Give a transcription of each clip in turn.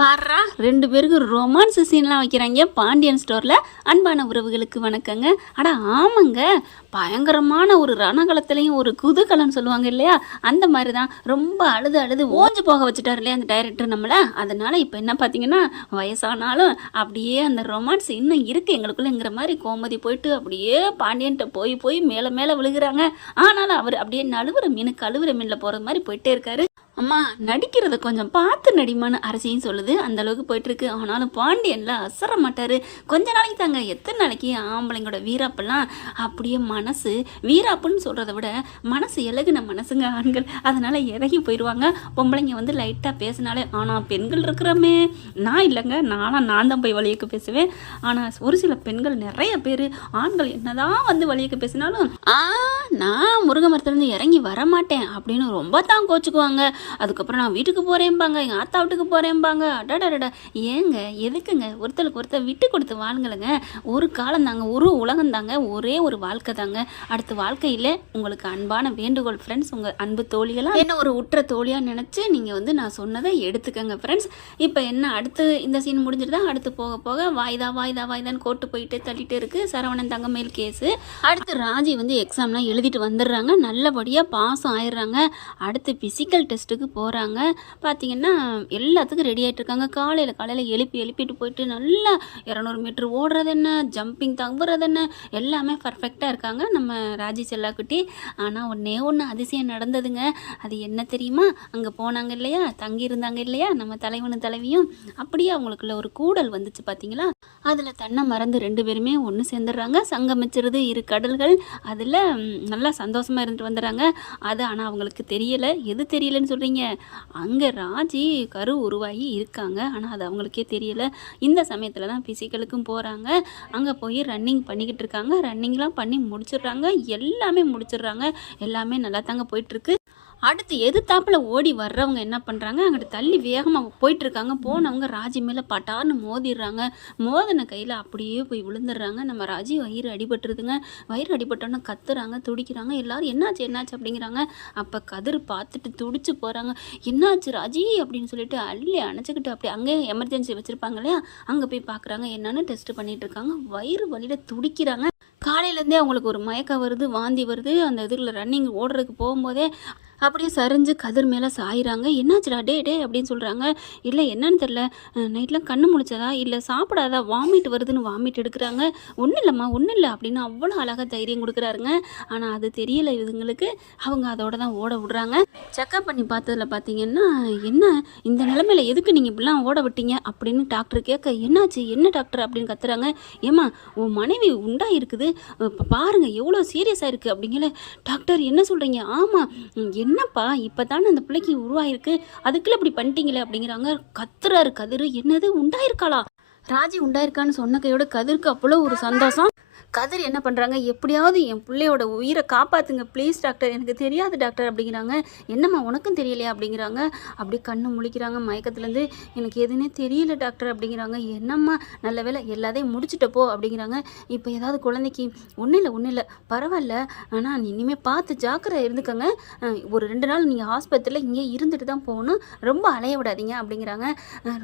பாரா ரெண்டு பேருக்கு ரொமான்ஸ் சீன்லாம் வைக்கிறாங்க. பாண்டியன் ஸ்டோரில் அன்பான உறவுகளுக்கு வணக்கங்க. அட ஆமாங்க. பயங்கரமான ஒரு ரணகலத்துலேயும் ஒரு குதூகலம்னு சொல்லுவாங்க இல்லையா? அந்த மாதிரி தான் ரொம்ப அழுது அழுது ஓஞ்சு போக வச்சுட்டார் இல்லையா அந்த டைரக்டர் நம்மளை? அதனால் இப்போ என்ன பார்த்தீங்கன்னா வயசானாலும் அப்படியே அந்த ரொமான்ஸ் இன்னும் இருக்குது எங்களுக்குள்ளேங்கிற மாதிரி கோமதி போயிட்டு அப்படியே பாண்டியன்ட்ட போய் போய் மேலே மேலே விழுகிறாங்க. ஆனாலும் அவர் அப்படியே நழுவுற மீன் கழுவுற மீனில் போகிற மாதிரி போயிட்டே இருக்காரு. அம்மா நடிக்கிறத கொஞ்சம் பார்த்து நடிமான்னு அரசியும் சொல்லுது. அந்த அளவுக்கு போயிட்டுருக்கு. ஆனாலும் பாண்டியன்ல அசர மாட்டாரு. கொஞ்ச நாளைக்கு தாங்க. எத்தனை நாளைக்கு ஆம்பளைங்களோட வீராப்பெல்லாம் அப்படியே மனசு வீராப்புன்னு சொல்றதை விட மனசு இலகுன மனசுங்க ஆண்கள். அதனால இறங்கி போயிடுவாங்க பொம்பளைங்க வந்து லைட்டாக பேசினாலே ஆனால் பெண்கள் இருக்கிறோமே. நான் இல்லைங்க. நானும் நான் தான் போய் வழியக்கு பேசுவேன். ஆனால் ஒரு சில பெண்கள் நிறைய பேர் ஆண்கள் என்னதான் வந்து வழியக்க பேசினாலும் ஆ நான் முருங்கை மரத்துலேருந்து இறங்கி வர மாட்டேன் அப்படின்னு ரொம்ப தான் கோச்சுக்குவாங்க. அதுக்கப்புறம் நான் வீட்டுக்கு போகிறேன்பாங்க எங்கள் ஆத்தா வீட்டுக்கு போகிறேன்பாங்க அடடடடா. ஏங்க எதுக்குங்க? ஒருத்தருக்கு ஒருத்தர் விட்டு கொடுத்து வாழுங்களுங்க ஒரு காலம் தாங்க ஒரு உலகம் தாங்க ஒரே ஒரு வாழ்க்கை தாங்க. அடுத்த வாழ்க்கையில் உங்களுக்கு அன்பான வேண்டுகோள் ஃப்ரெண்ட்ஸ் உங்கள் அன்பு தோழிகளாக என்ன ஒரு உற்ற தோழியாக நினச்சி நீங்கள் வந்து நான் சொன்னதை எடுத்துக்கங்க ஃப்ரெண்ட்ஸ் இப்போ என்ன அடுத்து இந்த சீன் முடிஞ்சிருந்தா அடுத்து போக போக வாய்தா வாய்தா வாய்தான்னு கோட்டு போயிட்டு தள்ளிட்டு இருக்கு. சரவணன் தங்க மேல் கேஸு அடுத்து ராஜி வந்து எக்ஸாம்லாம் எழுதிட்டு வந்துடுறாங்க. நல்லபடியாக பாசம் ஆயிடுறாங்க. அடுத்து ஃபிசிக்கல் டெஸ்ட்டுக்கு போகிறாங்க பார்த்தீங்கன்னா எல்லாத்துக்கும் ரெடி ஆகிட்டு இருக்காங்க காலையில் காலையில் எழுப்பி எழுப்பிட்டு போயிட்டு நல்லா இரநூறு மீட்ரு ஓடுறது என்ன? ஜம்பிங் தங்குறது என்ன? எல்லாமே பர்ஃபெக்டாக இருக்காங்க. நம்ம ராஜி செல்லாக்குட்டி ஆனால் ஒன்றே ஒன்று அதிசயம் நடந்ததுங்க. அது என்ன தெரியுமா? அங்கே போனாங்க இல்லையா? தங்கியிருந்தாங்க இல்லையா? நம்ம தலைவனும் தலைவியும். அப்படியே அவங்களுக்குள்ள ஒரு கூடல் வந்துச்சு பார்த்தீங்களா அதில் தன்னை மறந்து ரெண்டு பேருமே ஒன்று சேர்ந்துடுறாங்க. சங்கமிச்சிருது இரு கடல்கள். அதில் நல்லா சந்தோஷமாக இருந்துட்டு வந்துடுறாங்க. அது ஆனால் அவங்களுக்கு தெரியலை. எது தெரியலைன்னு சொல்கிறீங்க அங்கே ராஜி கரு உருவாகி இருக்காங்க. ஆனால் அது அவங்களுக்கே தெரியலை. இந்த சமயத்தில் தான் ஃபிசிக்கலுக்கும் போகிறாங்க அங்கே போய் ரன்னிங் பண்ணிக்கிட்டு இருக்காங்க. ரன்னிங்லாம் பண்ணி முடிச்சிடுறாங்க. எல்லாமே முடிச்சிடுறாங்க. எல்லாமே நல்லா தாங்க போயிட்டுருக்கு அடுத்து எதிர்த்தாப்புல ஓடி வர்றவங்க என்ன பண்ணுறாங்க அங்கிட்டு தள்ளி வேகமாக போயிட்டு இருக்காங்க போனவங்க ராஜி மேலே பட்டார்னு மோதிடுறாங்க. மோதின கையில் அப்படியே போய் விழுந்துடுறாங்க. நம்ம ராஜி வயிறு அடிபட்டுருதுங்க. வயிறு அடிபட்டோன்னே கத்துறாங்க துடிக்கிறாங்க. எல்லாரும் என்னாச்சு என்னாச்சு அப்படிங்கிறாங்க. அப்போ கதிர் பார்த்துட்டு துடிச்சு போகிறாங்க என்னாச்சு ராஜி அப்படின்னு சொல்லிட்டு அள்ளி அணைச்சிக்கிட்டு அப்படி அங்கேயே எமர்ஜென்சி வச்சுருப்பாங்க இல்லையா? அங்கே போய் பார்க்குறாங்க என்னன்னு டெஸ்ட் பண்ணிட்டு இருக்காங்க வயிறு வலியில் துடிக்கிறாங்க. காலையிலேருந்தே அவங்களுக்கு ஒரு மயக்கம் வருது வாந்தி வருது. அந்த இதில் ரன்னிங் ஓடுறதுக்கு போகும்போதே அப்படியே சரிஞ்சு கதிர் மேலே சாயிறாங்க. என்னாச்சுடா? டே டே அப்படின்னு சொல்கிறாங்க இல்லை என்னன்னு தெரில நைட்லாம் கண்ணு முழிச்சதா? இல்லை சாப்பிடாதா? வாமிட் வருதுன்னு வாமிட் எடுக்கிறாங்க. ஒன்றும் இல்லைம்மா ஒன்றும் இல்லை அப்படின்னு அவ்வளோ அழகாக தைரியம் கொடுக்குறாருங்க. ஆனால் அது தெரியலை இதுங்களுக்கு அவங்க அதோட தான் ஓட விடுறாங்க. செக்கப் பண்ணி பார்த்ததில் பார்த்தீங்கன்னா என்ன? இந்த நிலமையில எதுக்கு நீங்கள் இப்படிலாம் ஓட விட்டீங்க? அப்படின்னு டாக்டர் கேட்க என்னாச்சு? என்ன டாக்டர்? அப்படின்னு கத்துறாங்க. ஏம்மா உன் மனைவி உண்டா இருக்குது பாருங்கள் எவ்வளோ சீரியஸாக இருக்குது அப்படிங்கிற டாக்டர் என்ன சொல்கிறீங்க ஆமாம் என்ன என்னப்பா இப்போ தானே அந்த பிள்ளைக்கு உருவாயிருக்கு. அதுக்குள்ளே இப்படி பண்ணிட்டீங்களே அப்படிங்கிறாங்க. கத்துறாரு கதிர். என்னது உண்டாயிருக்காளா? ராஜி உண்டாயிருக்கான்னு சொன்ன கையோட கதிருக்கு அவ்வளோ ஒரு சந்தோஷம். கதிர் என்ன பண்ணுறாங்க எப்படியாவது என் பிள்ளையோட உயிரை காப்பாற்றுங்க ப்ளீஸ் டாக்டர் எனக்கு தெரியாது டாக்டர் அப்படிங்கிறாங்க. என்னம்மா உனக்கும் தெரியலையா அப்படிங்கிறாங்க. அப்படி கண்ணு முழிக்கிறாங்க. மயக்கத்துலேருந்து எனக்கு எதுனே தெரியல டாக்டர் அப்படிங்கிறாங்க. என்னம்மா நல்ல வேலை எல்லாத்தையும் முடிச்சிட்டப்போ அப்படிங்கிறாங்க. இப்போ ஏதாவது குழந்தைக்கு ஒன்றும் இல்லை ஒன்றும் இல்லை. பரவாயில்ல. ஆனால் நீ இனிமேல் பார்த்து ஜாக்கிரதை இருந்துக்கங்க. ஒரு ரெண்டு நாள் நீங்கள் ஹாஸ்பத்திரியில் இங்கே இருந்துட்டு தான் போகணும். ரொம்ப அலைய விடாதீங்க அப்படிங்கிறாங்க.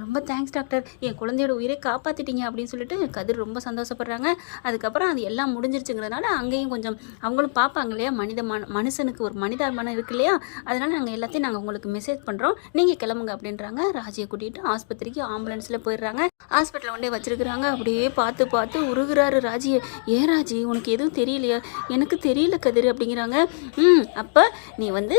ரொம்ப தேங்க்ஸ் டாக்டர் என் குழந்தையோட உயிரை காப்பாற்றிட்டீங்க அப்படின்னு சொல்லிட்டு கதிர் ரொம்ப சந்தோஷப்படுறாங்க. அதுக்கப்புறம் அது எல்லாம் முடிஞ்சிருச்சுங்கிறதுனால அங்கேயும் கொஞ்சம் அவங்களும் பார்ப்பாங்க இல்லையா? மனித மன மனுஷனுக்கு ஒரு மனிதாபிமானம் இருக்கு இல்லையா? அதனால நாங்கள் எல்லாத்தையும் நாங்கள் உங்களுக்கு மெசேஜ் பண்ணுறோம் நீங்கள் கிளம்புங்க அப்படின்றாங்க. ராஜியை கூட்டிகிட்டு ஆஸ்பத்திரிக்கு ஆம்புலன்ஸில் போயிடுறாங்க. ஹாஸ்பிட்டலில் கொண்டே வச்சிருக்கிறாங்க. அப்படியே பார்த்து பார்த்து உருகுறாரு ராஜியை ஏன் ராஜி? உனக்கு எதுவும் தெரியலையா? எனக்கு தெரியல கதிர் அப்படிங்கிறாங்க. ம் அப்போ நீ வந்து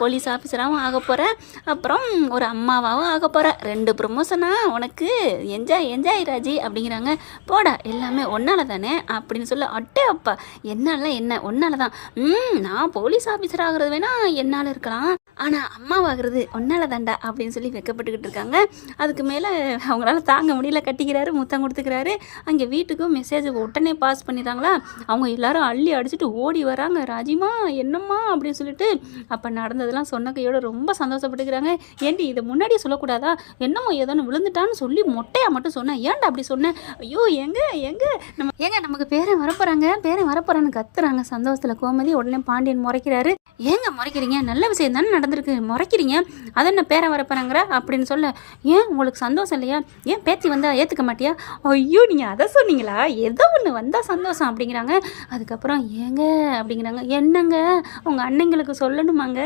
போலீஸ் ஆஃபீஸராகவும் ஆக போகிற அப்புறம் ஒரு அம்மாவாகவும் ஆக போகிற ரெண்டு ப்ரொமோஷனா உனக்கு. என்ஜாய் என்ஜாய் ராஜி அப்படிங்கிறாங்க. போடா எல்லாமே ஒன்னால தானே அப்படி அப்படின்னு சொல்ல. அட்டே அப்பா. என்னால என்ன? ஒன்னால தான் ம் நான் போலீஸ் ஆஃபீஸர் ஆகிறது வேணா என்னால் இருக்கலாம். ஆனால் அம்மாவாகிறது ஒன்னால தாண்டா அப்படின்னு சொல்லி வெக்கப்பட்டுக்கிட்டு இருக்காங்க. அதுக்கு மேலே அவங்களால தாங்க முடியல. கட்டிக்கிறாரு முத்தம் கொடுத்துக்கிறாரு. அங்கே வீட்டுக்கும் மெசேஜ் உடனே பாஸ் பண்ணிடுறாங்களா? அவங்க எல்லாரும் அள்ளி அடிச்சுட்டு ஓடி வராங்க. ராஜிமா என்னம்மா அப்படின்னு சொல்லிட்டு அப்போ நடந்ததெல்லாம் சொன்ன கையோட ரொம்ப சந்தோஷப்பட்டுக்கிறாங்க. ஏண்டி இதை முன்னாடியே சொல்லக்கூடாதா? என்னமோ ஏதோன்னு விழுந்துட்டான்னு சொல்லி மொட்டையாக மட்டும் சொன்னேன் ஏன்டா அப்படி சொன்னேன் ஐயோ எங்க எங்க? நம்ம ஏங்க நமக்கு பேச பேரன் வரப்போறாங்க பேரன் வரப்போறான்னு கத்துறாங்க. சந்தோஷத்துல கோமதி உடனே பாண்டியன் முறைக்கிறாரு. ஏங்க முறைக்கிறீங்க? நல்ல விஷயம் தானே நடந்திருக்கு. முறைக்கிறீங்க. அதை என்ன பேரன் வரப்போறாங்கிற? அப்படின்னு சொல்ல ஏன் உங்களுக்கு சந்தோஷம் இல்லையா? ஏன் பேத்தி வந்தா ஏத்துக்க மாட்டியா? ஐயோ நீங்க அதை சொன்னீங்களா? ஏதோ ஒன்று வந்தா சந்தோஷம் அப்படிங்கிறாங்க. அதுக்கப்புறம் ஏங்க அப்படிங்கிறாங்க. என்னங்க? உங்க அண்ணங்களுக்கு சொல்லணுமாங்க?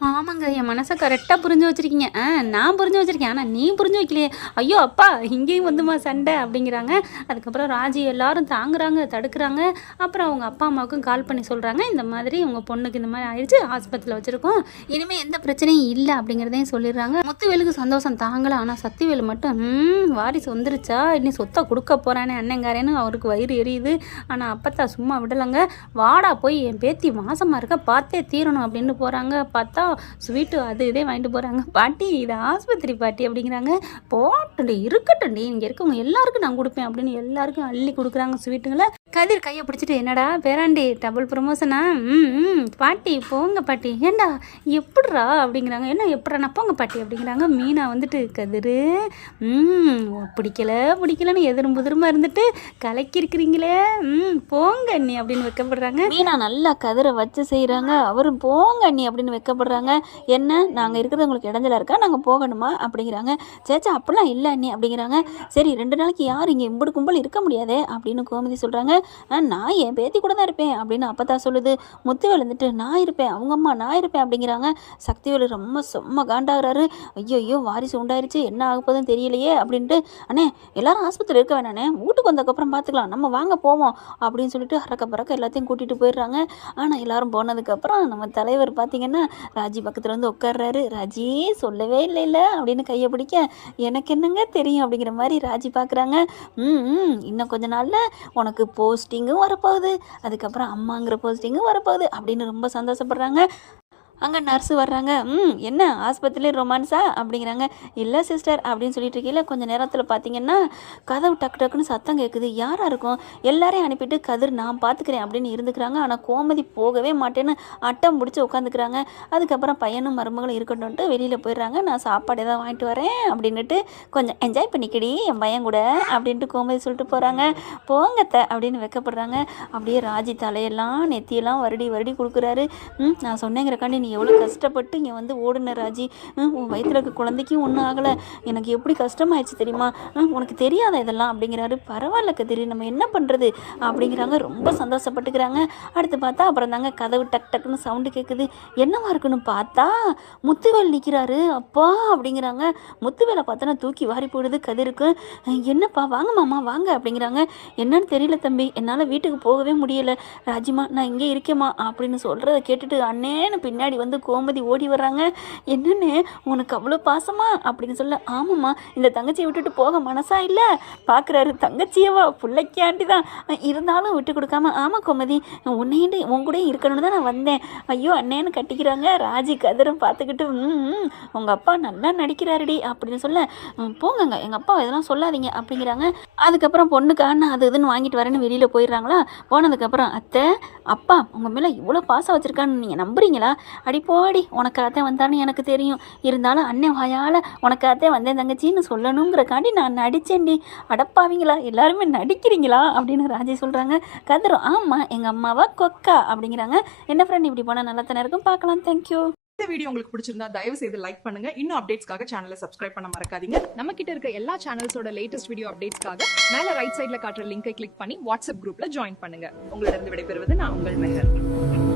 ஆமாங்க என் மனசை கரெக்டாக புரிஞ்சு வச்சிருக்கீங்க. ஆ நான் புரிஞ்சு வச்சிருக்கேன். ஆனால் நீ புரிஞ்சு வைக்கலையே. ஐயோ அப்பா இங்கேயும் வந்துமா சண்டை அப்படிங்கிறாங்க. அதுக்கப்புறம் ராஜி எல்லாரும் தாங்குறாங்க. தடுக்கிறாங்க அப்புறம் அவங்க அப்பா அம்மாவுக்கும் கால் பண்ணி சொல்கிறாங்க இந்த மாதிரி உங்கள் பொண்ணுக்கு இந்த மாதிரி ஆயிடுச்சு ஆஸ்பத்திரியில் வச்சுருக்கோம். இனிமேல் எந்த பிரச்சனையும் இல்லை அப்படிங்கிறதையும் சொல்லிடுறாங்க. முத்துவேலுக்கு சந்தோஷம் தாங்கலாம் ஆனால் சத்திவேலு மட்டும் ம் வாரிசு வந்துருச்சா? இனி சொத்தை கொடுக்க போகிறானே அண்ணங்காரேன்னு அவருக்கு வயிறு எரியுது. ஆனால் அப்பத்தா சும்மா விடலைங்க. வாடா போய் என் பேத்தி மாசமாக இருக்க பார்த்தே தீரணும் அப்படின்னு போகிறாங்க பார்த்தா ஸ்வீட்டு அது இதே வாங்கிட்டு போகிறாங்க பாட்டி இது ஆஸ்பத்திரி பாட்டி அப்படிங்கிறாங்க. போட்டுண்டி இருக்கட்டும்டி. இங்கே இருக்கவங்க எல்லாருக்கும் நான் கொடுப்பேன் அப்படின்னு எல்லாருக்கும் அள்ளி கொடுக்குறாங்க ஸ்வீட்டுங்களை. கதிர் கையை பிடிச்சிட்டு என்னடா பேராண்டி டபுள் ப்ரொமோஷனா ம் பாட்டி போங்க பாட்டி. ஏண்டா எப்படிரா அப்படிங்கிறாங்க. என்ன எப்படிண்ணா போங்க பாட்டி அப்படிங்கிறாங்க. மீனா வந்துட்டு கதிர் ம் பிடிக்கல பிடிக்கலன்னு எதிரும் புதிருமா இருந்துட்டு கலக்கிருக்கிறீங்களே ம் போங்க அண்ணி அப்படின்னு வைக்கப்படுறாங்க. மீனா நல்லா கதிரை வச்சு செய்கிறாங்க அவரும் போங்க அண்ணி அப்படின்னு வைக்கப்படுறாங்க. என்ன நாங்கள் இருக்கிறது உங்களுக்கு இடைஞ்சலாக இருக்கா? நாங்கள் போகணுமா? அப்படிங்கிறாங்க. சேச்சா அப்படிலாம் இல்லை அண்ணி அப்படிங்கிறாங்க. சரி ரெண்டு நாளைக்கு யார் இங்கே இம்புடு கும்பல் இருக்க முடியாதே? அப்படின்னு கோமதி சொல்கிறாங்க நான் என் பேத்தி கூட தான் இருப்பேன் அப்படின்னு அப்பத்தா சொல்லுது. முத்து விழுந்துட்டு நான் இருப்பேன் அவங்க அம்மா நான் இருப்பேன் அப்படிங்கிறாங்க. சக்திவேலு ரொம்ப செம்ம காண்டாகிறாரு. ஐயோ ஐயோ வாரிசு உண்டாயிருச்சு என்ன ஆக தெரியலையே அப்படின்ட்டு அண்ணே எல்லாரும் ஆஸ்பத்திரி இருக்க வேணாண்ணே வீட்டுக்கு வந்ததுக்கப்புறம் பார்த்துக்கலாம் நம்ம வாங்க போவோம் அப்படின்னு சொல்லிட்டு அறக்க பறக்க எல்லாத்தையும் கூட்டிகிட்டு போயிடுறாங்க. ஆனால் எல்லாரும் போனதுக்கப்புறம் நம்ம தலைவர் பார்த்தீங்கன்னா ராஜி பக்கத்தில் வந்து உட்கார்றாரு. ராஜி சொல்லவே இல்லைல்ல அப்படின்னு கையை பிடிக்க எனக்கு என்னங்க தெரியும் அப்படிங்கிற மாதிரி ராஜி பார்க்குறாங்க ம் இன்னும் கொஞ்ச நாளில் உனக்கு போ போஸ்டிங்கும் வரப்போகுது. அதுக்கப்புறம் அம்மாங்கிற போஸ்டிங்கும் வரப்போகுது அப்படின்னு ரொம்ப சந்தோஷப்படுறாங்க. அங்கே நர்ஸு வர்றாங்க. ம் என்ன? ஆஸ்பத்திரி ரொமான்ஸா அப்படிங்கிறாங்க. இல்லை சிஸ்டர் அப்படின்னு சொல்லிட்டு இருக்கையில கொஞ்சம் நேரத்தில் பார்த்தீங்கன்னா கதவு டக்கு டக்குன்னு சத்தம் கேட்குது யாராக இருக்கும்? எல்லாரையும் அனுப்பிட்டு கதிர் நான் பார்த்துக்கிறேன் அப்படின்னு இருந்துக்கிறாங்க. ஆனால் கோமதி போகவே மாட்டேன்னு அட்டம் பிடிச்சி உட்காந்துக்கிறாங்க அதுக்கப்புறம் பையனும் மருமகளும் இருக்கட்டும்ட்டு வெளியில் போயிடுறாங்க. நான் சாப்பாடு ஏதாவது வாங்கிட்டு வரேன் அப்படின்னுட்டு கொஞ்சம் என்ஜாய் பண்ணிக்கிடி என் பையன் கூட அப்படின்ட்டு கோமதி சொல்லிட்டு போகிறாங்க போங்கத்த அப்படின்னு வைக்கப்படுறாங்க. அப்படியே ராஜி தலையெல்லாம் நெத்தியெல்லாம் வருடி வருடி கொடுக்குறாரு. ம் நான் சொன்னேங்கிறக்காண்டி நீ எவ்வளோ கஷ்டப்பட்டு இங்கே வந்து ஓடின ராஜி? உன் வயித்துல இருக்க குழந்தைக்கும் ஒன்றும் ஆகலை. எனக்கு எப்படி கஷ்டமாயிடுச்சு தெரியுமா? உனக்கு தெரியாதா இதெல்லாம்? அப்படிங்கிறாரு. பரவாயில்ல கதிரி நம்ம என்ன பண்ணுறது அப்படிங்கிறாங்க. ரொம்ப சந்தோஷப்பட்டுக்கிறாங்க. அடுத்து பார்த்தா அப்புறம் தாங்க கதவு டக் டக்குன்னு சவுண்டு கேட்குது என்னவா இருக்குன்னு பார்த்தா முத்துவேல் நிற்கிறாரு அப்பா அப்படிங்கிறாங்க. முத்துவேலை பார்த்தோன்னா தூக்கி வாரி போடுது கதிருக்கு. என்னப்பா வாங்க மாமா வாங்க அப்படிங்கிறாங்க. என்னன்னு தெரியல தம்பி. என்னால் வீட்டுக்கு போகவே முடியல. ராஜிமா நான் இங்கே இருக்கேம்மா அப்படின்னு சொல்கிறத கேட்டுட்டு அண்ணேன்னு பின்னாடி வந்து கோமதி ஓடி வர்றாங்க. என்னன்னு உனக்கு அவ்வளோ பாசமா? அப்படின்னு சொல்ல ஆமாம்மா இந்த தங்கச்சியை விட்டுட்டு போக மனசா இல்லை. பார்க்குறாரு தங்கச்சியவா பிள்ளைக்காண்டி தான் இருந்தாலும் விட்டு கொடுக்காம ஆமாம் கோமதி உன்னையிட்டு உன் கூட இருக்கணும்னு தான் நான் வந்தேன். ஐயோ அண்ணேன்னு கட்டிக்கிறாங்க. ராஜி கதிரும் பார்த்துக்கிட்டு ம் உங்கள் அப்பா நல்லா நடிக்கிறாருடி அப்படின்னு சொல்ல போங்கங்க எங்கள் அப்பா இதெல்லாம் சொல்லாதீங்க அப்படிங்கிறாங்க. அதுக்கப்புறம் பொண்ணுக்கா நான் அது இதுன்னு வாங்கிட்டு வரேன்னு வெளியில் போயிடுறாங்களா? போனதுக்கப்புறம் அத்தை அப்பா உங்கள் மேலே இவ்வளோ பாசம் வச்சுருக்கான்னு நீங்கள் நம்புறீங்களா? அடி போடி உனக்காகத்தான் வந்தான்னு எனக்கு தெரியும். இருந்தாலும் அண்ணன் வாயால் உனக்காகத்தான் வந்தேன் தங்கச்சின்னு சொல்லணுங்கிறக்காண்டி நான் நடிச்சேன்டி. அடப்பாவீங்களா எல்லாருமே நடிக்கிறீங்களா? அப்படின்னு ராஜி சொல்கிறாங்க கதரும் ஆமாம் எங்கள் அம்மாவா கொக்கா அப்படிங்கிறாங்க. என்ன ஃப்ரெண்ட் இப்படி போனால் நல்லா தானே இருக்கும்? பார்க்கலாம் தேங்க்யூ இந்த வீடியோ உங்களுக்கு பிடிச்சிருந்தா தயவு செய்து லைக் பண்ணுங்க. இன்னும் அப்டேட்ஸ்க்காக சேனலை சப்ஸ்கிரைப் பண்ண மறக்காதீங்க. நம்ம கிட்ட இருக்க எல்லா சேனல்ஸோட லேட்டஸ்ட் வீடியோ அப்டேட்ஸ்க்காக மேல ரைட் சைடுல காட்டுற லிங்கை கிளிக் பண்ணி வாட்ஸ்அப் குரூப்ல ஜாயின் பண்ணுங்க. உங்களிடம் விடைபெறுவது நான் உங்கள் மெஹர்.